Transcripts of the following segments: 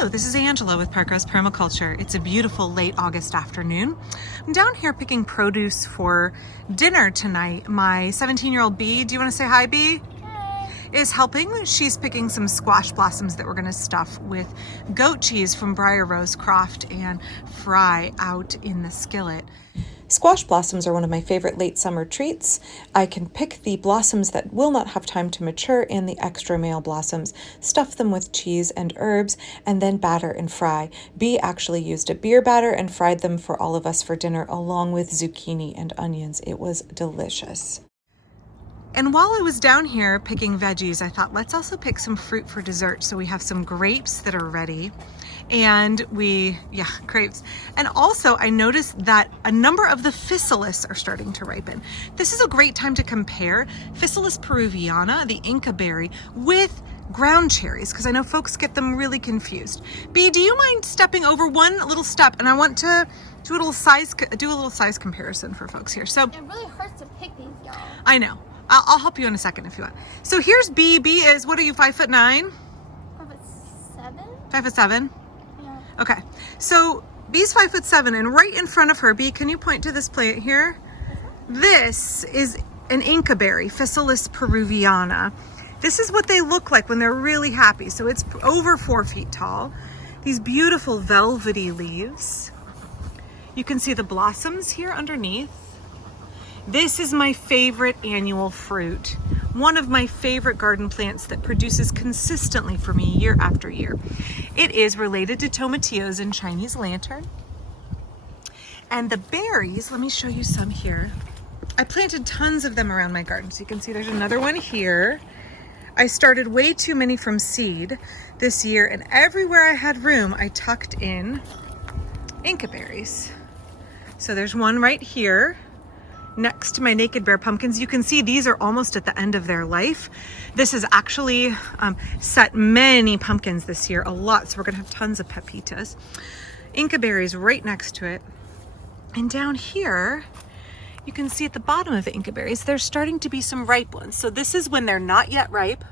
Hello, this is Angela with Parkrose Permaculture. It's a beautiful late August afternoon. I'm down here picking produce for dinner tonight. My 17-year-old Bee, do you want to say hi, Bee? Hi. Is helping. She's picking some squash blossoms that we're going to stuff with goat cheese from Briar Rose Croft and fry out in the skillet. Squash blossoms are one of my favorite late summer treats. I can pick the blossoms that will not have time to mature and the extra male blossoms, stuff them with cheese and herbs, and then batter and fry. Bee actually used a beer batter and fried them for all of us for dinner along with zucchini and onions. It was delicious. And while I was down here picking veggies, I thought let's also pick some fruit for dessert. So we have some grapes that are ready. And grapes. And also I noticed that a number of the physalis are starting to ripen. This is a great time to compare Physalis peruviana, the Inca berry, with ground cherries, because I know folks get them really confused. Bee, do you mind stepping over one little step? And I want to do a little size comparison for folks here. So it really hurts to pick these, y'all. I know. I'll help you in a second if you want. So here's Bee. Bee is, what are you, 5'9"? 5'7"? 5'7"? Yeah. Okay, so Bee's 5'7", and right in front of her, Bee, can you point to this plant here? This is an Inca berry, Physalis peruviana. This is what they look like when they're really happy. So it's over 4 feet tall. These beautiful velvety leaves. You can see the blossoms here underneath. This is my favorite annual fruit. One of my favorite garden plants that produces consistently for me year after year. It is related to tomatillos and Chinese lantern. And the berries, let me show you some here. I planted tons of them around my garden. So you can see there's another one here. I started way too many from seed this year, and everywhere I had room, I tucked in Inca berries. So there's one right here next to my Naked Bear pumpkins. You can see these are almost at the end of their life. This has actually set many pumpkins this year, a lot. So we're gonna have tons of pepitas. Inca berries right next to it. And down here, you can see at the bottom of the Inca berries, there's starting to be some ripe ones. So this is when they're not yet ripe,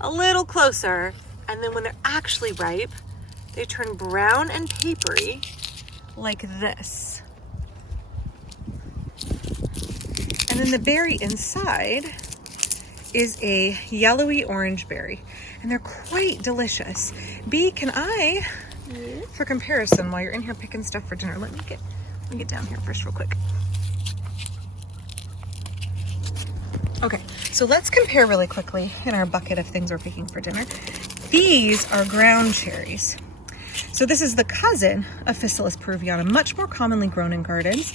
a little closer. And then when they're actually ripe, they turn brown and papery like this. And then the berry inside is a yellowy orange berry, and they're quite delicious. Bee, can I, for comparison, while you're in here picking stuff for dinner, let me get down here first real quick. Okay, so let's compare really quickly in our bucket of things we're picking for dinner. These are ground cherries. So this is the cousin of Physalis peruviana, much more commonly grown in gardens.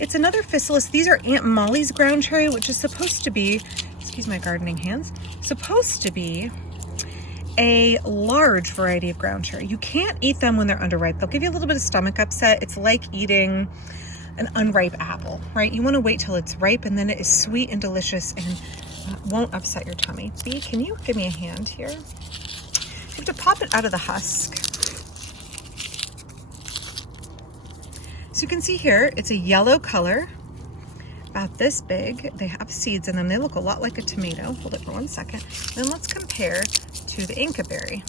It's another Physalis. These are Aunt Molly's ground cherry, which is supposed to be, excuse my gardening hands, supposed to be a large variety of ground cherry. You can't eat them when they're underripe. They'll give you a little bit of stomach upset. It's like eating an unripe apple, right? You want to wait till it's ripe, and then it is sweet and delicious and won't upset your tummy. Bee, can you give me a hand here? You have to pop it out of the husk. So you can see here, it's a yellow color, about this big. They have seeds in them. They look a lot like a tomato. Hold it for 1 second. Then let's compare to the Inca berry.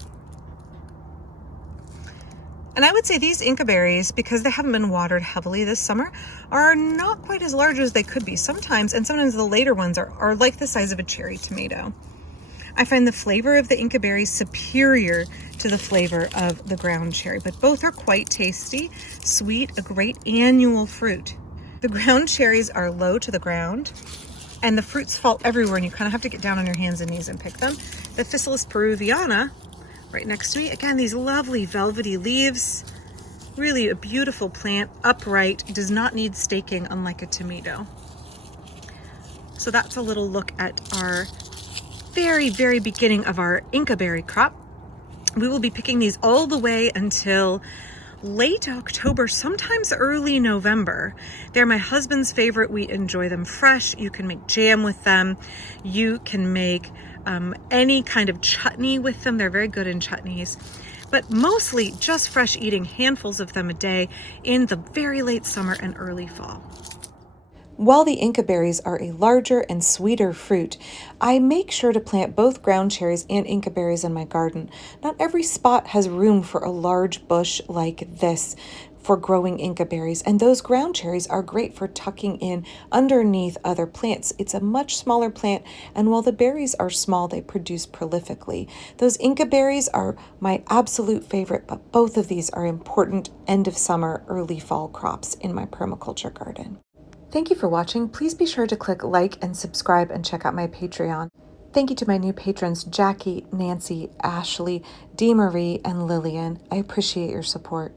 And I would say these Inca berries, because they haven't been watered heavily this summer, are not quite as large as they could be sometimes. And sometimes the later ones are like the size of a cherry tomato. I find the flavor of the Inca berries superior to the flavor of the ground cherry, but both are quite tasty, sweet, a great annual fruit. The ground cherries are low to the ground, and the fruits fall everywhere, and you kind of have to get down on your hands and knees and pick them. The Physalis peruviana, right next to me, again, these lovely velvety leaves, really a beautiful plant, upright, does not need staking unlike a tomato. So that's a little look at our very, very beginning of our Inca berry crop. We will be picking these all the way until late October, sometimes early November. They're my husband's favorite. We enjoy them fresh. You can make jam with them. You can make any kind of chutney with them. They're very good in chutneys, but mostly just fresh eating, handfuls of them a day in the very late summer and early fall. While the Inca berries are a larger and sweeter fruit, I make sure to plant both ground cherries and Inca berries in my garden. Not every spot has room for a large bush like this for growing Inca berries, and those ground cherries are great for tucking in underneath other plants. It's a much smaller plant, and while the berries are small, they produce prolifically. Those Inca berries are my absolute favorite, but both of these are important end of summer, early fall crops in my permaculture garden. Thank you for watching. Please be sure to click like and subscribe and check out my Patreon. Thank you to my new patrons, Jackie, Nancy, Ashley, Dee Marie, and Lillian. I appreciate your support.